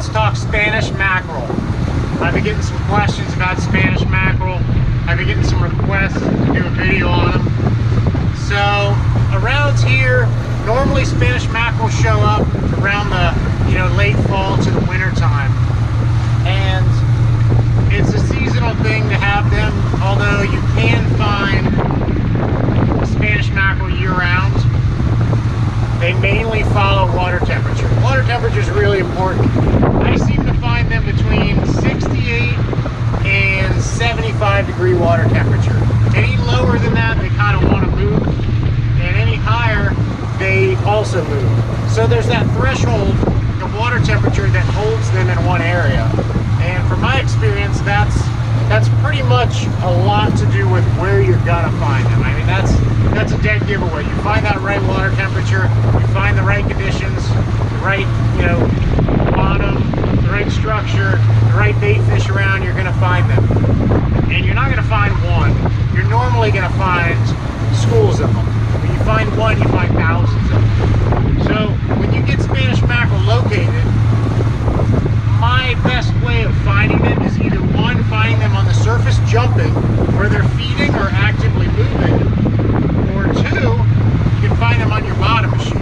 let's talk Spanish mackerel. I've been getting some questions about Spanish mackerel. I've been getting some requests to do a video on them. So around here, normally Spanish mackerel show up around the late fall to the winter time, and it's a seasonal thing to have them. Although you can find Spanish mackerel year-round, they mainly follow water temperature. Water temperature is really important. I seem to find them between 68 and 75 degree water temperature. Any lower than that, they kind of want to move, and any higher, they also move. So there's that threshold of water temperature that holds them in one area. And from my experience, that's pretty much a lot to do with where you're gonna find them. I mean, that's a dead giveaway. You find that right water temperature, you find the right conditions, the right bottom, the right structure, the right bait fish around, you're gonna find them. And you're not gonna find one. You're normally gonna find schools of them. When you find one, you find thousands of them. So when you get Spanish mackerel located, my best way of finding them is either one, finding them on the surface jumping, where they're feeding or actively moving, or two, you can find them on your bottom machine,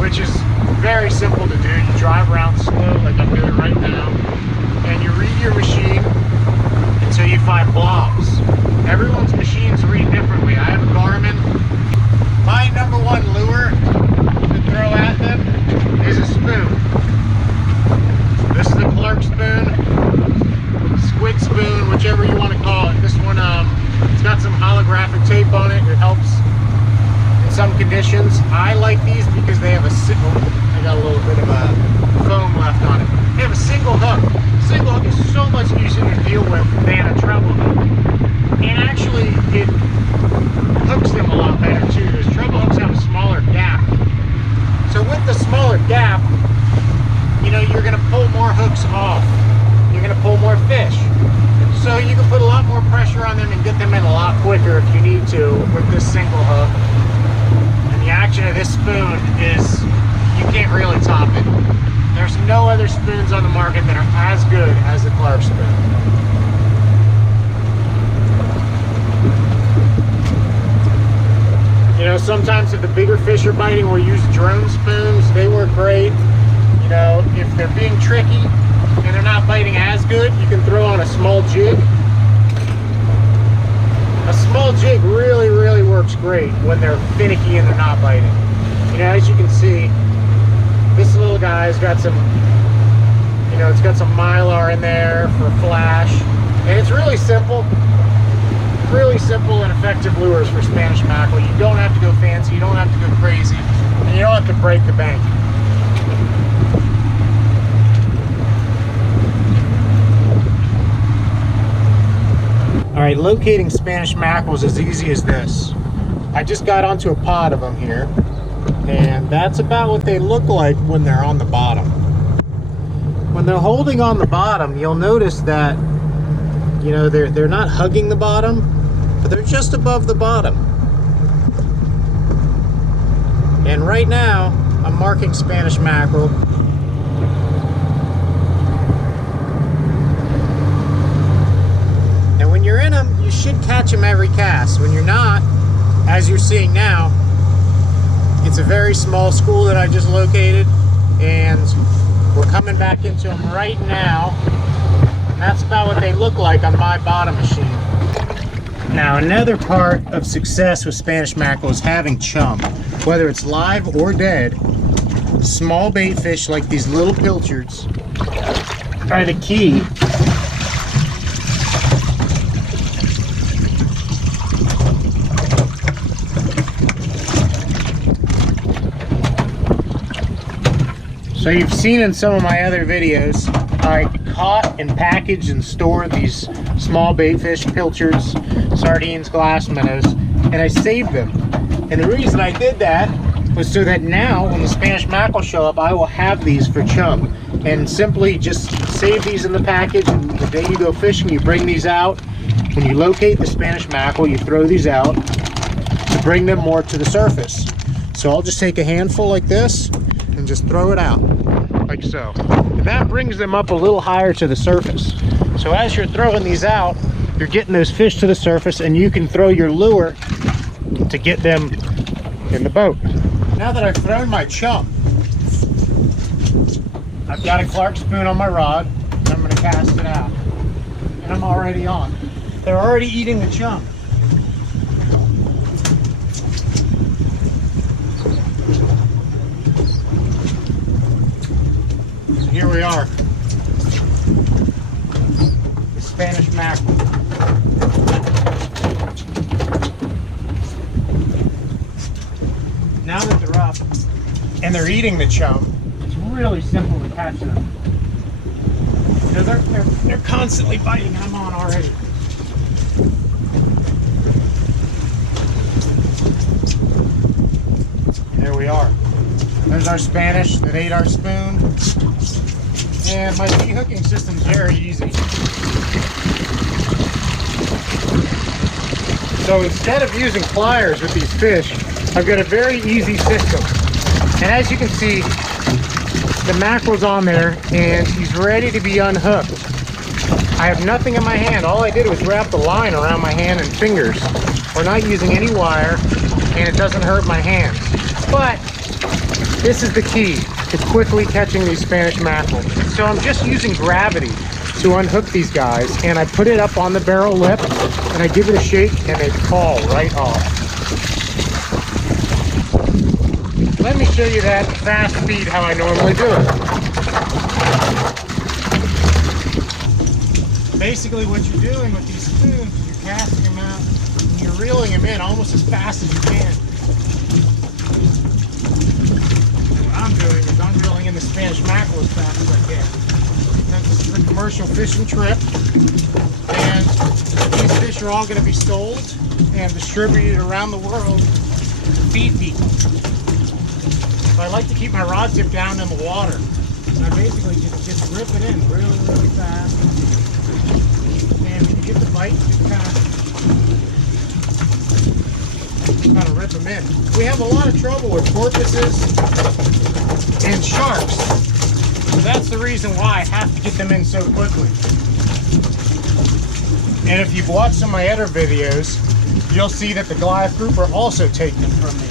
which is very simple to do. You drive around slow, like I'm doing right now, and you read your machine until you find blobs. Everyone's machines read differently. I have a Garmin. My number one lure to throw at them is a spoon. This is the Clark spoon, squid spoon, whichever you want to call it. This one, it's got some holographic tape on it. It helps in some conditions. I like these because they have I got a little bit of a foam left on it. They have a single hook. Single hook is so much easier to deal with than a treble hook. And actually, it hooks them a lot better too. Those treble hooks have a smaller gap. So with the smaller gap, you're going to pull more hooks off. You're going to pull more fish. So you can put a lot more pressure on them and get them in a lot quicker if you need to with this single hook. And the action of this spoon is, you can't really top it. There's no other spoons on the market that are as good as the Clark spoon. Sometimes if the bigger fish are biting, we'll use drone spoons. They work great. If they're being tricky and they're not biting as good, you can throw on a small jig. A small jig really, really works great when they're finicky and they're not biting. As you can see, this little guy's got some, it's got some mylar in there for flash. And it's really simple and effective lures for Spanish mackerel. You don't have to go fancy, you don't have to go crazy, and you don't have to break the bank. Alright, locating Spanish mackerel is as easy as this. I just got onto a pod of them here, and that's about what they look like when they're on the bottom. When they're holding on the bottom, you'll notice that they're not hugging the bottom, but they're just above the bottom. And right now, I'm marking Spanish mackerel. And when you're in them, you should catch them every cast. When you're not, as you're seeing now, it's a very small school that I just located, and we're coming back into them right now. And that's about what they look like on my bottom machine. Now, another part of success with Spanish mackerel is having chum. Whether it's live or dead, small bait fish like these little pilchards are the key . So you've seen in some of my other videos, I caught and packaged and stored these small bait fish, pilchards, sardines, glass minnows, and I saved them. And the reason I did that was so that now when the Spanish mackerel show up, I will have these for chum. And simply just save these in the package, and the day you go fishing, you bring these out. When you locate the Spanish mackerel, you throw these out to bring them more to the surface. So I'll just take a handful like this and just throw it out. I like so. And that brings them up a little higher to the surface. So as you're throwing these out, you're getting those fish to the surface, and you can throw your lure to get them in the boat. Now that I've thrown my chum, I've got a Clark spoon on my rod, and I'm going to cast it out. And I'm already on. They're already eating the chum. So here we are. The Spanish mackerel. Now that they're up and they're eating the chum, it's really simple to catch them. You know, they're constantly biting, and I'm on already. There we are. There's our Spanish that ate our spoon. And my de-hooking system's very easy. So instead of using pliers with these fish, I've got a very easy system. And as you can see, the mackerel's on there and he's ready to be unhooked. I have nothing in my hand. All I did was wrap the line around my hand and fingers. We're not using any wire, and it doesn't hurt my hands. But this is the key to quickly catching these Spanish mackerel. So I'm just using gravity to unhook these guys, and I put it up on the barrel lip and I give it a shake and they fall right off. Let me show you that fast speed how I normally do it. Basically what you're doing with these spoons is you're casting them out and you're reeling them in almost as fast as you can. What I'm doing is I'm reeling in the Spanish mackerel as fast as I can. Now, this is a commercial fishing trip, and these fish are all going to be sold and distributed around the world to feed people. So I like to keep my rod tip down in the water. And I basically just rip it in really, really fast. And when you get the bite, you just kind of rip them in. We have a lot of trouble with porpoises and sharks. So that's the reason why I have to get them in so quickly. And if you've watched some of my other videos, you'll see that the Goliath grouper also take them from me.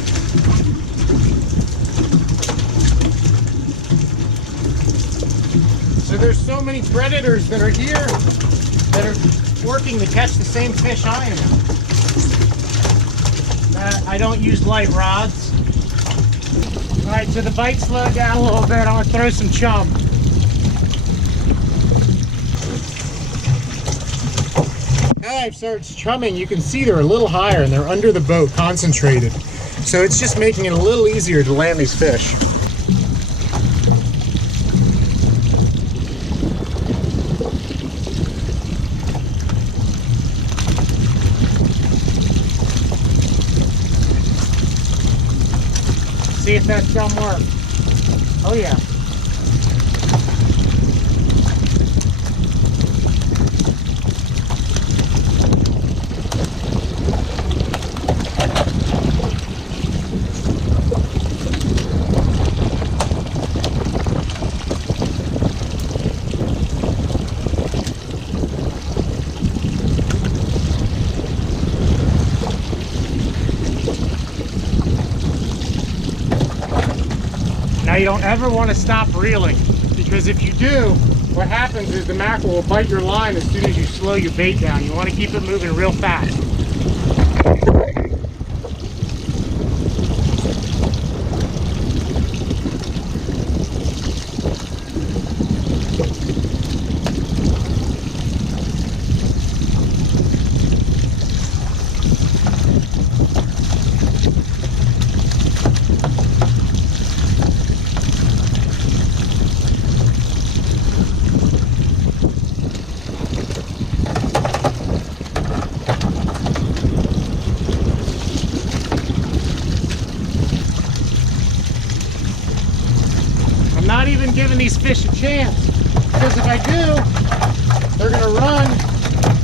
So there's so many predators that are here that are working to catch the same fish I am. I don't use light rods. All right, so the bite slowed down a little bit. I'm gonna throw some chum. Now I've started chumming. You can see they're a little higher and they're under the boat, concentrated. So it's just making it a little easier to land these fish. See if that chum works. Oh yeah. Now you don't ever want to stop reeling, because if you do, what happens is the mackerel will bite your line as soon as you slow your bait down. You want to keep it moving real fast. Not even giving these fish a chance, because if I do, they're gonna run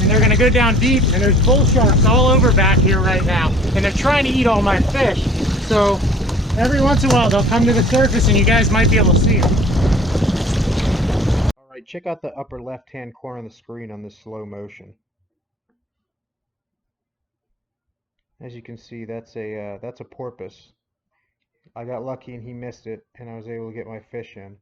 and they're gonna go down deep, and there's bull sharks all over back here right now, and they're trying to eat all my fish. So every once in a while they'll come to the surface and you guys might be able to see them. Alright, check out the upper left-hand corner of the screen on this slow motion. As you can see, that's a porpoise. I got lucky and he missed it, and I was able to get my fish in.